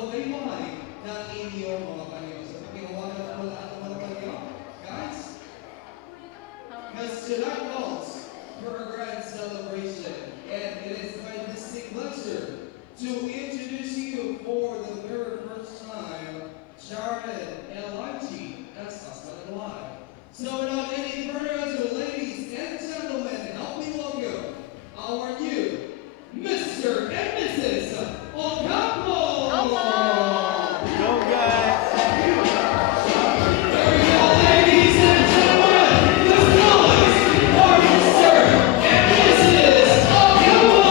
pagpapagayway ng inyong mga panyo. So, pakihawagan na po lahat ng mga panyo. Guys, because tonight calls for a grand celebration, and it is my distinct pleasure to introduce you for the very first time, Jared L.I.G. as husband and wife. So without any further ado, ladies and gentlemen, help me welcome our new Mr. and Mrs. Ocampo! Go guys! There we go, ladies and gentlemen, this noise for Mr. and Mrs. Ocampo!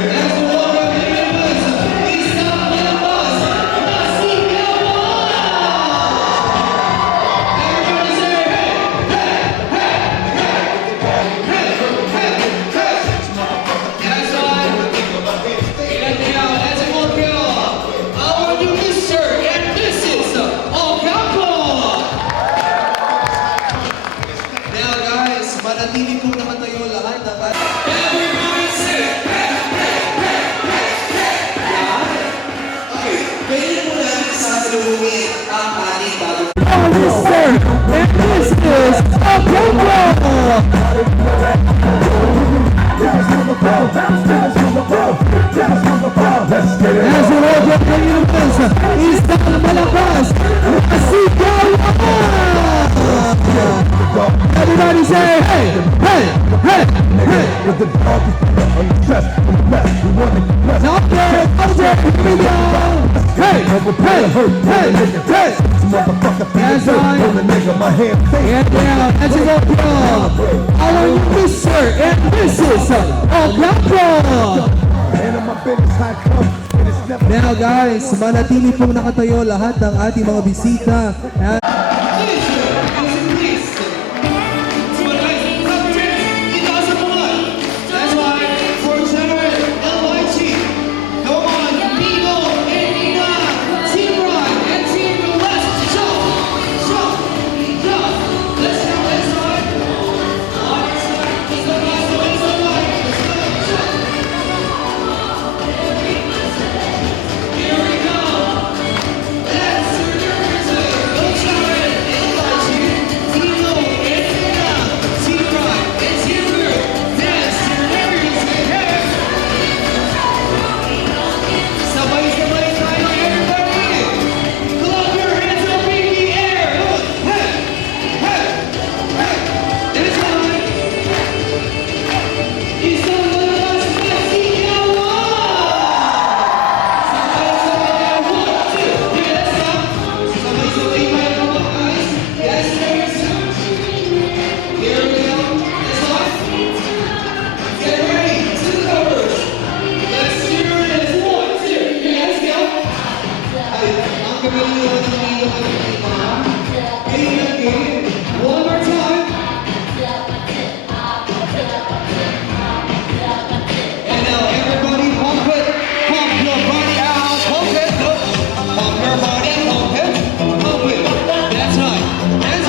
Let's welcome the neighbors, Isa Palabas, Nasi Gawa! Everybody say hey, hey, hey, hey, hey, hey, hey. That's right. Let's welcome our new Mr. and Mrs. Ocampo. Now guys, manatili po nakatayo lahat ng everybody say hey, hey, hey, hey, hey. Okay, pwede mo na sasalubungin ang ating bago. Mr. and Mrs. Ocampo! As we welcome the universe, Isang Malakas, Nasi Gawa! Everybody say hey, hey, hey, hey! Number, here we go! Hey, hey, hey, hey! That's right. And now, as you welcome our Mr. and Mrs. Ocampo! Now guys, manatili pong nakatayo lahat ng ating mga bisita. One more time. And now everybody pump it. Pump your body out. Pump it. Pump your body. Pump it. Pump it. That's right. That's